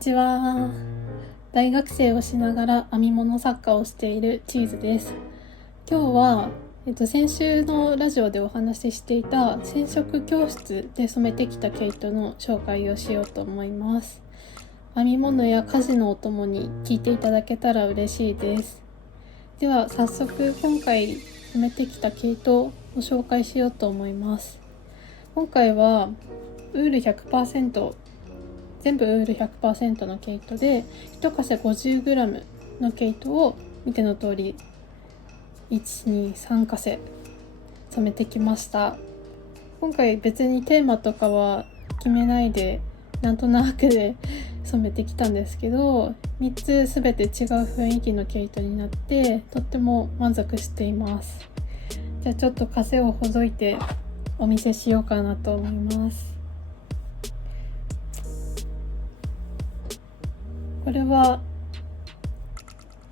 ちは。大学生をしながら編み物作家をしているチーズです。今日は、先週のラジオでお話ししていた染色教室で染めてきた毛糸の紹介をしようと思います。編み物や家事のお供に聞いていただけたら嬉しいです。では早速今回染めてきた毛糸を紹介しようと思います。今回はウール 100%全部ウール 100% の毛糸で1かせ 50g の毛糸を見ての通り 1,2,3 かせ染めてきました。今回別にテーマとかは決めないでなんとなくで染めてきたんですけど、3つすべて違う雰囲気の毛糸になってとっても満足しています。じゃあちょっとかせをほどいてお見せしようかなと思います。これは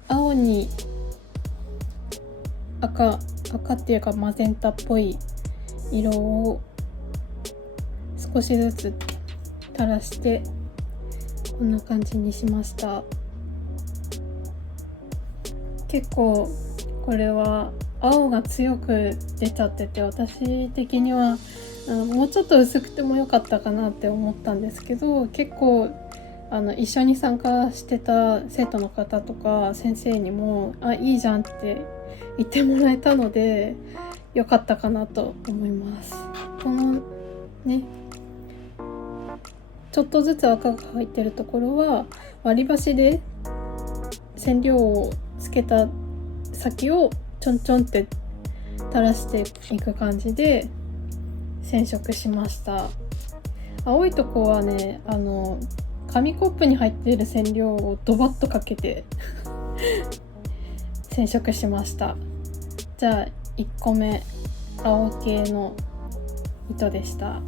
青に赤っていうかマゼンタっぽい色を少しずつ垂らしてこんな感じにしました。結構これは青が強く出ちゃってて、私的にはもうちょっと薄くてもよかったかなって思ったんですけど、結構一緒に参加してた生徒の方とか先生にもいいじゃんって言ってもらえたので良かったかなと思います。このね、ちょっとずつ赤が入ってるところは割り箸で染料をつけた先をちょんちょんって垂らしていく感じで染色しました。青いとこはね、紙コップに入っている染料をドバッとかけて染色しました。じゃあ1個目青系の糸でした。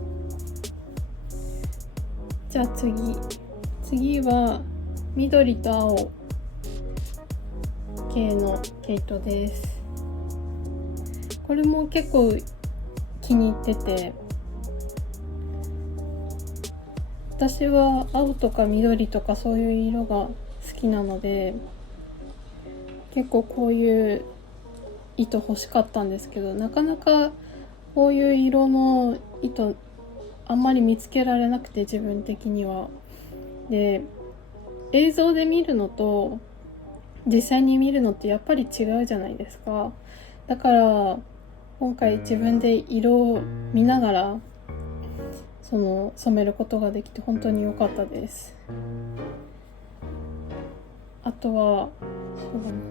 じゃあ次は緑と青系の毛糸です。これも結構気に入ってて、私は青とか緑とかそういう色が好きなので結構こういう糸欲しかったんですけど、なかなかこういう色の糸あんまり見つけられなくて、自分的には。で、映像で見るのと実際に見るのってやっぱり違うじゃないですか。だから今回自分で色を見ながら染めることができて本当に良かったです。あとは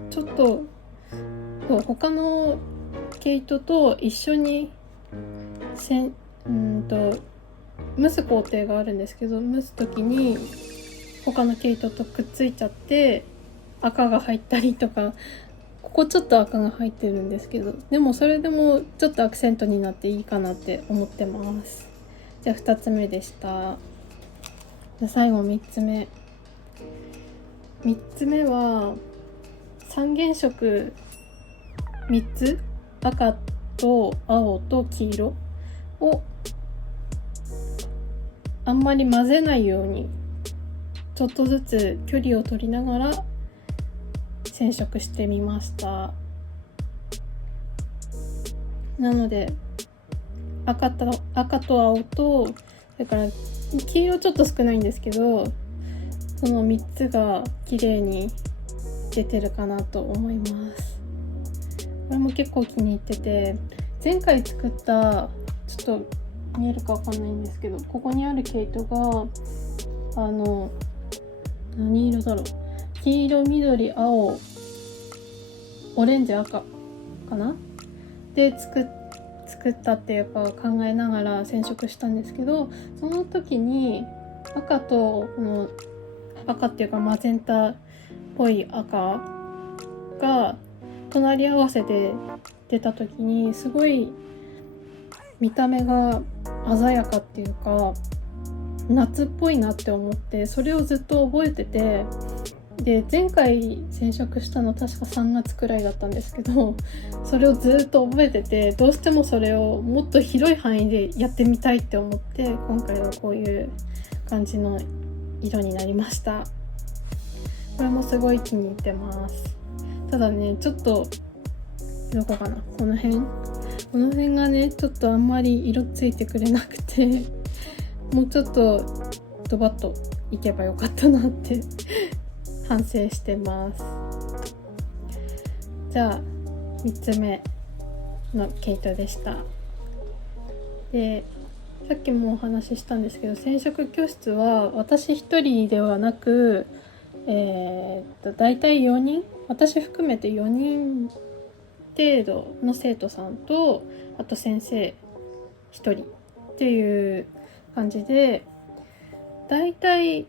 ちょっと他の毛糸と一緒に蒸す工程があるんですけど、蒸す時に他の毛糸とくっついちゃって赤が入ったりとか、ここちょっと赤が入ってるんですけど、でもそれでもちょっとアクセントになっていいかなって思ってます。じゃあ2つ目でした。じゃ最後3つ目は三原色3つ、赤と青と黄色をあんまり混ぜないようにちょっとずつ距離を取りながら染色してみました。なので赤と青と、それから黄色ちょっと少ないんですけど、その3つが綺麗に出てるかなと思います。これも結構気に入ってて、前回作ったちょっと見えるかわかんないんですけど、ここにある毛糸が何色だろう、黄色、緑、青、オレンジ、赤かなで作ったっていうか考えながら染色したんですけど、その時に赤と赤っていうかマゼンタっぽい赤が隣り合わせで出た時にすごい見た目が鮮やかっていうか夏っぽいなって思って、それをずっと覚えてて、で前回染色したの確か3月くらいだったんですけど、それをずっと覚えてて、どうしてもそれをもっと広い範囲でやってみたいって思って、今回はこういう感じの色になりました。これもすごい気に入ってます。ただね、ちょっとどこかな、この辺がねちょっとあんまり色ついてくれなくてもうちょっとドバッといけばよかったなって反省してます。じゃあ3つ目の毛糸でした。で、さっきもお話ししたんですけど、染色教室は私一人ではなく、だいたい4人、私含めて4人程度の生徒さんと、あと先生1人っていう感じで、だいたい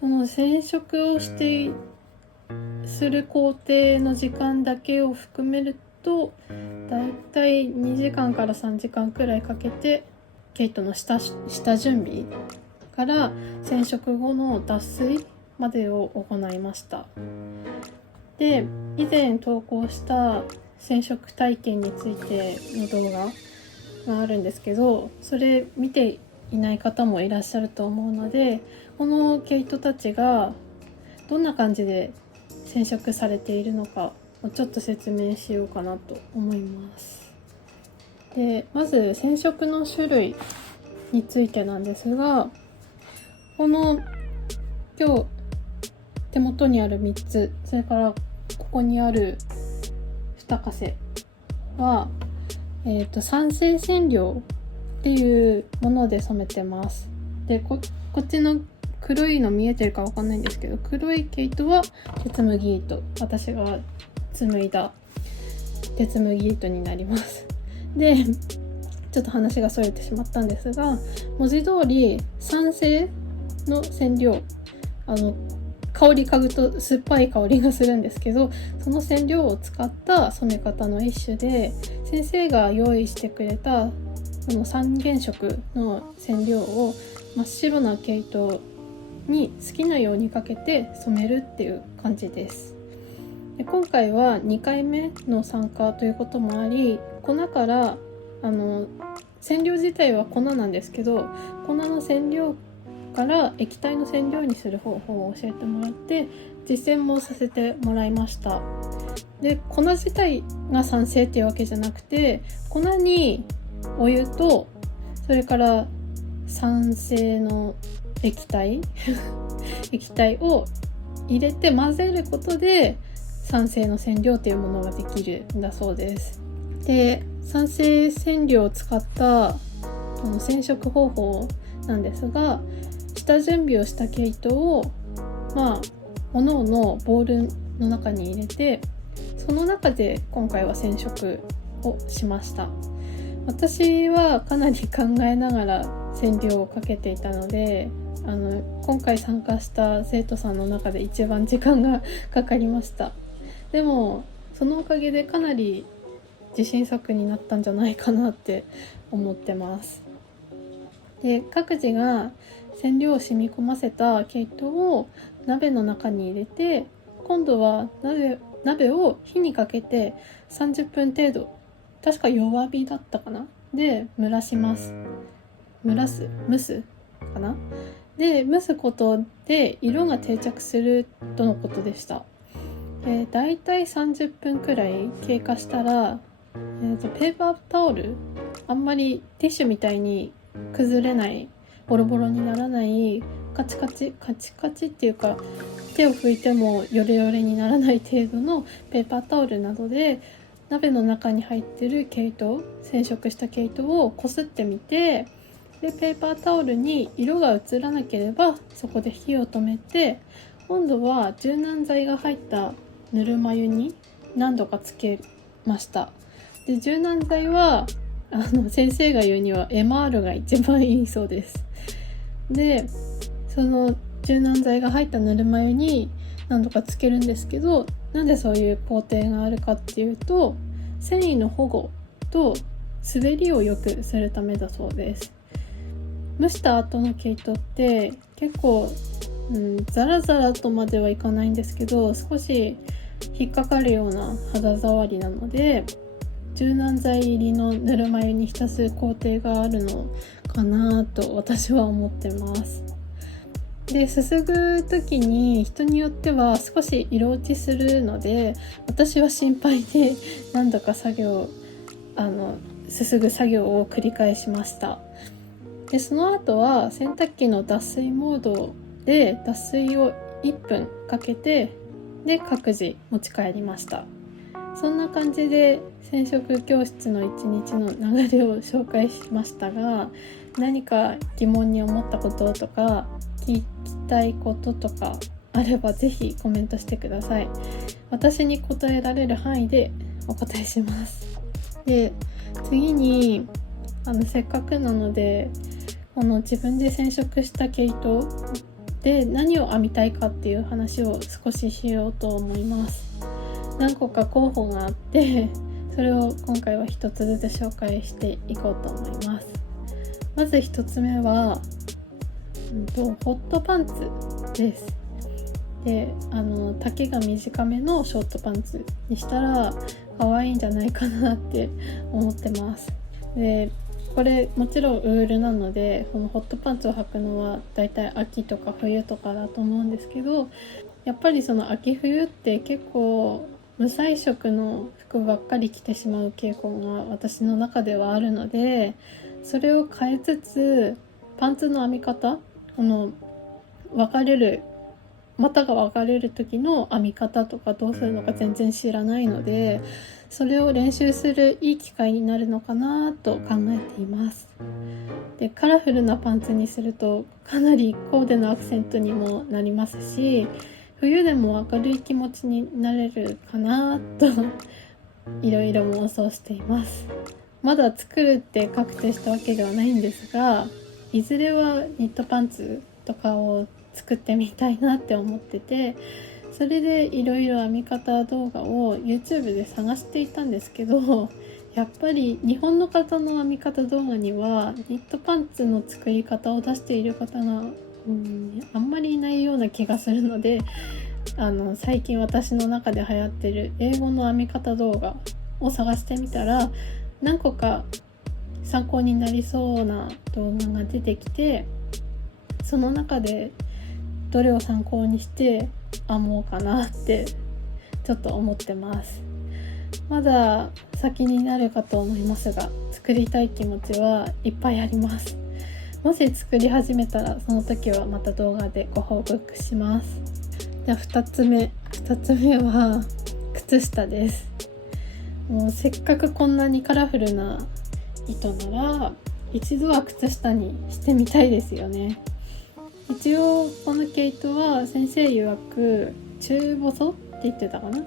その染色をする工程の時間だけを含めると、だいたい2時間から3時間くらいかけて毛糸の下準備から染色後の脱水までを行いました。で、以前投稿した染色体験についての動画があるんですけど、それ見ていない方もいらっしゃると思うので、この毛糸たちがどんな感じで染色されているのかをちょっと説明しようかなと思います。で、まず染色の種類についてなんですが、この今日手元にある3つ、それからここにある2かせは、酸性染料っていうもので染めてます。で、こっちの黒いの見えてるかわかんないんですけど、黒い毛糸は鉄麦糸、私が紡いだ鉄麦糸になります。で、ちょっと話がそれてしまったんですが、文字通り酸性の染料、香り嗅ぐと酸っぱい香りがするんですけど、その染料を使った染め方の一種で、先生が用意してくれたこの3原色の染料を真っ白な毛糸に好きなようにかけて染めるっていう感じです。で、今回は2回目の参加ということもあり、粉から染料自体は粉なんですけど、粉の染料から液体の染料にする方法を教えてもらって実践もさせてもらいました。で、粉自体が酸性っていうわけじゃなくて、粉にお湯とそれから酸性の液体液体を入れて混ぜることで酸性の染料っていうものができるんだそうです。で、酸性染料を使った染色方法なんですが、下準備をした毛糸をおのおのボウルの中に入れて、その中で今回は染色をしました。私はかなり考えながら染料をかけていたので、今回参加した生徒さんの中で一番時間がかかりました。でもそのおかげでかなり自信作になったんじゃないかなって思ってます。で、各自が染料を染み込ませた毛糸を鍋の中に入れて、今度は鍋を火にかけて30分程度、確か弱火だったかな、で蒸らします。蒸すかな。で、蒸すことで色が定着するとのことでした。だいたい30分くらい経過したら、ペーパータオル、あんまりティッシュみたいに崩れない、ボロボロにならない、カチカチっていうか手を拭いてもヨレヨレにならない程度のペーパータオルなどで鍋の中に入ってる毛糸、染色した毛糸をこすってみて、でペーパータオルに色が移らなければそこで火を止めて、今度は柔軟剤が入ったぬるま湯に何度かつけました。で、柔軟剤は先生が言うにはエマールが一番いいそうです。で、その柔軟剤が入ったぬるま湯に何度かつけるんですけど、なんでそういう工程があるかっていうと、繊維の保護と滑りを良くするためだそうです。蒸した後の毛糸って結構、ザラザラとまではいかないんですけど、少し引っかかるような肌触りなので、柔軟剤入りのぬるま湯に浸す工程があるのかなと私は思ってます。ですすぐ時に人によっては少し色落ちするので、私は心配で何度かすすぐ作業を繰り返しました。でその後は洗濯機の脱水モードで脱水を1分かけて、で各自持ち帰りました。そんな感じで染色教室の一日の流れを紹介しましたが、何か疑問に思ったこととか聞きたいこととかあればぜひコメントしてください。私に答えられる範囲でお答えします。で次にせっかくなのでこの自分で染色した毛糸で何を編みたいかっていう話を少ししようと思います。何個か候補があってそれを今回は一つずつ紹介していこうと思います。まず一つ目は、ホットパンツです。で丈が短めのショートパンツにしたら可愛いんじゃないかなって思ってます。でこれもちろんウールなので、このホットパンツを履くのはだいたい秋とか冬とかだと思うんですけど、やっぱりその秋冬って結構無彩色の服ばっかり着てしまう傾向が私の中ではあるので、それを変えつつパンツの編み方、股が分かれる時の編み方とかどうするのか全然知らないので、それを練習するいい機会になるのかなと考えています。でカラフルなパンツにするとかなりコーデのアクセントにもなりますし、冬でも明るい気持ちになれるかなといろいろ妄想しています。まだ作るって確定したわけではないんですが、いずれはニットパンツとかを作ってみたいなって思ってて、それでいろいろ編み方動画を YouTube で探していたんですけど、やっぱり日本の方の編み方動画にはニットパンツの作り方を出している方があんまりいないような気がするので、最近私の中で流行ってる英語の編み方動画を探してみたら、何個か参考になりそうな動画が出てきて、その中でどれを参考にして編もうかなってちょっと思ってます。まだ先になるかと思いますが、作りたい気持ちはいっぱいあります。もし作り始めたらその時はまた動画でご報告します。じゃあ2つ目は靴下です。もうせっかくこんなにカラフルな糸なら一度は靴下にしてみたいですよね。一応この毛糸は先生曰く中細って言ってたかな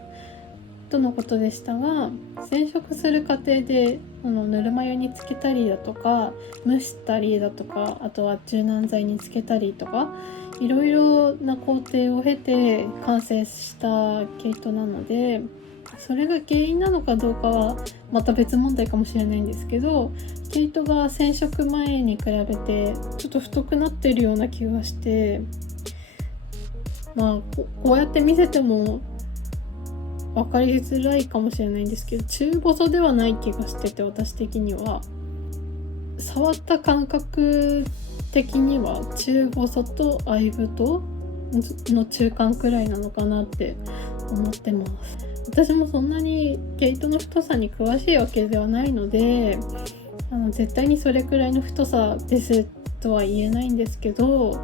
とのことでしたが、染色する過程でぬるま湯につけたりだとか蒸したりだとか、あとは柔軟剤につけたりとか、いろいろな工程を経て完成した毛糸なので、それが原因なのかどうかはまた別問題かもしれないんですけど、毛糸が染色前に比べてちょっと太くなってるような気がして、こうやって見せても分かりづらいかもしれないんですけど、中細ではない気がしてて、私的には触った感覚的には中細と合い太の中間くらいなのかなって思ってます。私もそんなに毛糸の太さに詳しいわけではないので、絶対にそれくらいの太さですとは言えないんですけど、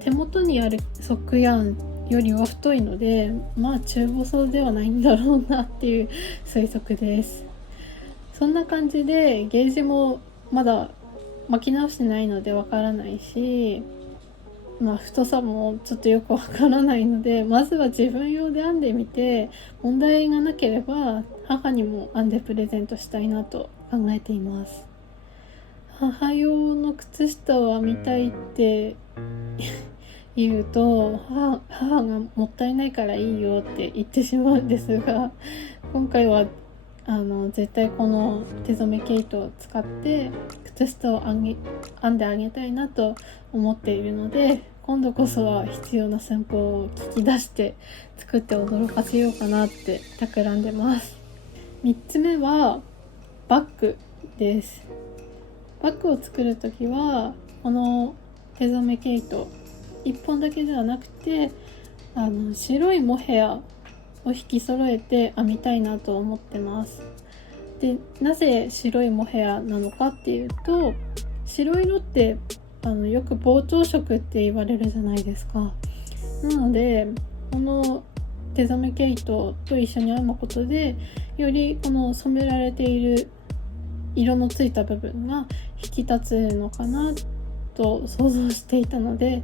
手元にあるソックヤーンよりは太いので、中細ではないんだろうなっていう推測です。そんな感じでゲージもまだ巻き直してないのでわからないし、太さもちょっとよくわからないので、まずは自分用で編んでみて、問題がなければ母にも編んでプレゼントしたいなと考えています。母用の靴下を編みたいって言うと母がもったいないからいいよって言ってしまうんですが、今回は絶対この手染め毛糸を使って靴下を編んであげたいなと思っているので、今度こそは必要な寸法を聞き出して作って驚かせようかなって企んでます。3つ目はバッグです。バッグを作るときはこの手染め毛糸1本だけではなくて白いモヘアを引き揃えて編みたいなと思ってます。でなぜ白いモヘアなのかっていうと、白色ってよく膨張色って言われるじゃないですか。なのでこの手染め毛糸と一緒に編むことで、よりこの染められている色のついた部分が引き立つのかなと想像していたので、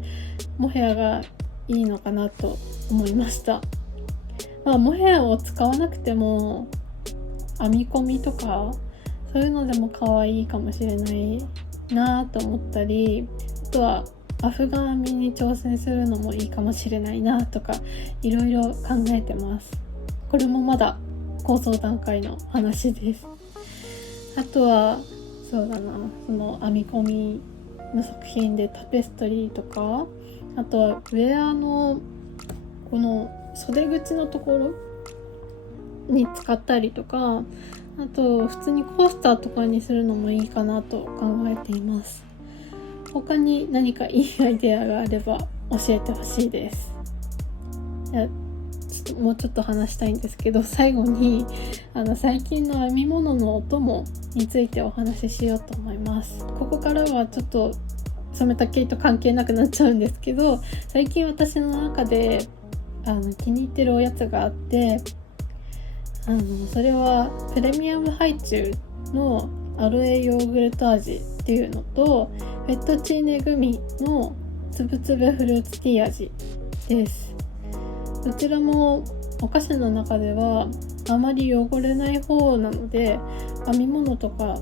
モヘアがいいのかなと思いました。モヘアを使わなくても編み込みとかそういうのでも可愛いかもしれないなと思ったり、あとはアフガン編みに挑戦するのもいいかもしれないなとか、いろいろ考えてます。これもまだ構想段階の話です。あとはそうだな、その編み込みの作品でタペストリーとか、あとはウェアのこの袖口のところに使ったりとか、あと普通にコースターとかにするのもいいかなと考えています。他に何かいいアイデアがあれば教えてほしいです。もうちょっと話したいんですけど、最後に最近の編み物のお供についてお話ししようと思います。ここからはちょっと染めた毛糸関係なくなっちゃうんですけど、最近私の中で気に入ってるおやつがあって、それはプレミアムハイチュウのアロエヨーグルト味っていうのと、フェットチーネグミのつぶつぶフルーツティー味です。どちらもお菓子の中ではあまり汚れない方なので、編み物とか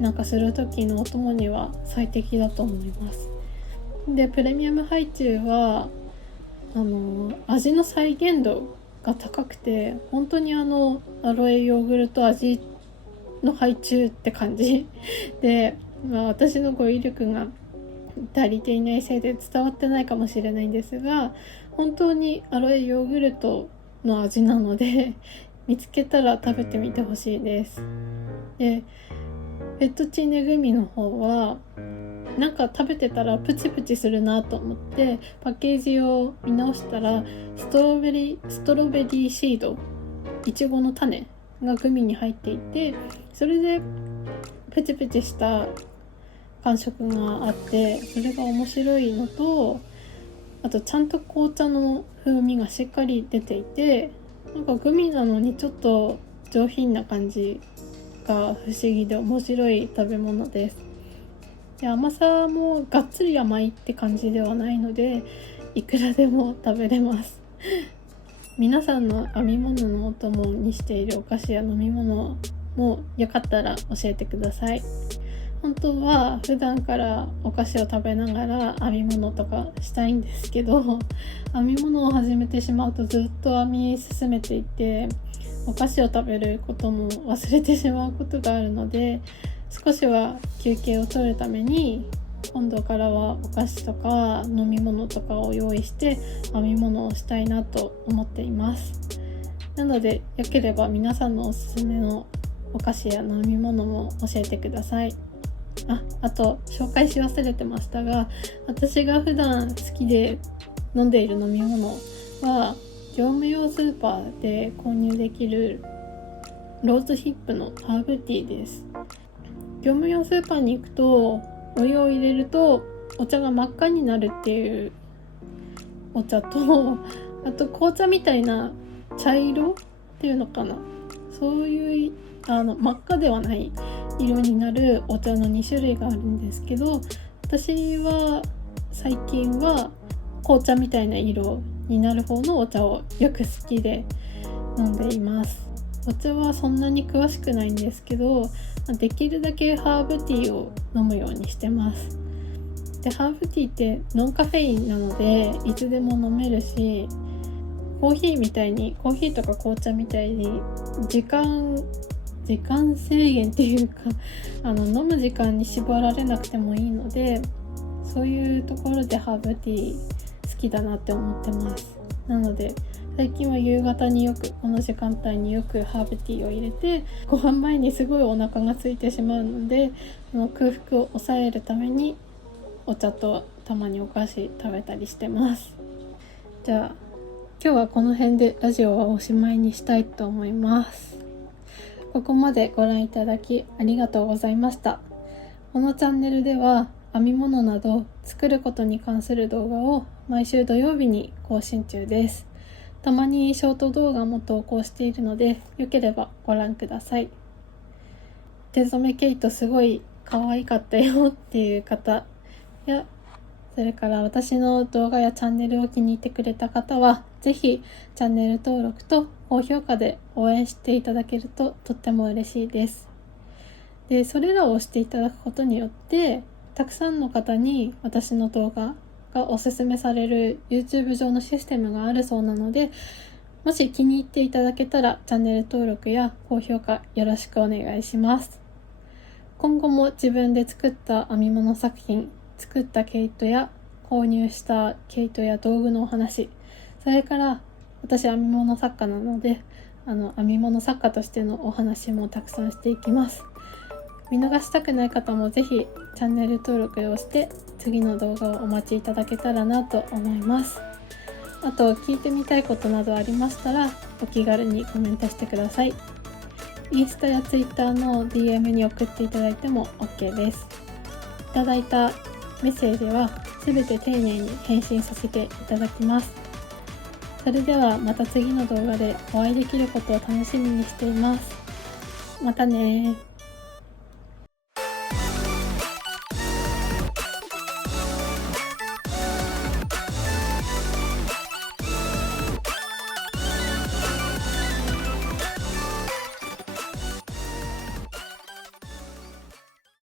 なんかする時のお供には最適だと思います。でプレミアムハイチュウは味の再現度が高くて、本当にアロエヨーグルト味のハイチュウって感じで、私の語彙力が足りていないせいで伝わってないかもしれないんですが、本当にアロエヨーグルトの味なので見つけたら食べてみてほしいです。でフェットチーネグミの方はなんか食べてたらプチプチするなと思ってパッケージを見直したら、ストロベリーシード、いちごの種がグミに入っていて、それでプチプチした感触があって、それが面白いのと、あとちゃんと紅茶の風味がしっかり出ていて、なんかグミなのにちょっと上品な感じが不思議で面白い食べ物です。で甘さもがっつり甘いって感じではないので、いくらでも食べれます皆さんの編み物のお供にしているお菓子や飲み物もよかったら教えてください。本当は普段からお菓子を食べながら編み物とかしたいんですけど、編み物を始めてしまうとずっと編み進めていて、お菓子を食べることも忘れてしまうことがあるので、少しは休憩を取るために今度からはお菓子とか飲み物とかを用意して編み物をしたいなと思っています。なのでよければ皆さんのおすすめのお菓子や飲み物も教えてください。あと紹介し忘れてましたが、私が普段好きで飲んでいる飲み物は業務用スーパーで購入できるローズヒップのハーブティーです。業務用スーパーに行くとお湯を入れるとお茶が真っ赤になるっていうお茶と、あと紅茶みたいな茶色っていうのかな、そういう真っ赤ではない色になるお茶の2種類があるんですけど、私は最近は紅茶みたいな色になる方のお茶をよく好きで飲んでいます。お茶はそんなに詳しくないんですけど、できるだけハーブティーを飲むようにしてます。でハーブティーってノンカフェインなのでいつでも飲めるし、コーヒーとか紅茶みたいに時間制限っていうか飲む時間に縛られなくてもいいので、そういうところでハーブティー好きだなって思ってます。なので最近は夕方にこの時間帯によくハーブティーを入れて、ご飯前にすごいお腹が空いてしまうので、その空腹を抑えるためにお茶とたまにお菓子食べたりしてます。じゃあ今日はこの辺でラジオはおしまいにしたいと思います。ここまでご覧いただきありがとうございました。このチャンネルでは編み物など作ることに関する動画を毎週土曜日に更新中です。たまにショート動画も投稿しているので、よければご覧ください。手染めケイトすごい可愛かったよっていう方や、それから私の動画やチャンネルを気に入ってくれた方は、ぜひチャンネル登録と高評価で応援していただけるととっても嬉しいです。で、それらを押していただくことによって、たくさんの方に私の動画がおすすめされる YouTube 上のシステムがあるそうなので、もし気に入っていただけたらチャンネル登録や高評価よろしくお願いします。今後も自分で作った編み物作品、作った毛糸や購入した毛糸や道具のお話、それから私編み物作家なので、編み物作家としてのお話もたくさんしていきます。見逃したくない方もぜひチャンネル登録をして次の動画をお待ちいただけたらなと思います。あと聞いてみたいことなどありましたらお気軽にコメントしてください。インスタやツイッターの DM に送っていただいても OK です。いただいたメッセージはすべて丁寧に返信させていただきます。それではまた次の動画でお会いできることを楽しみにしています。またね。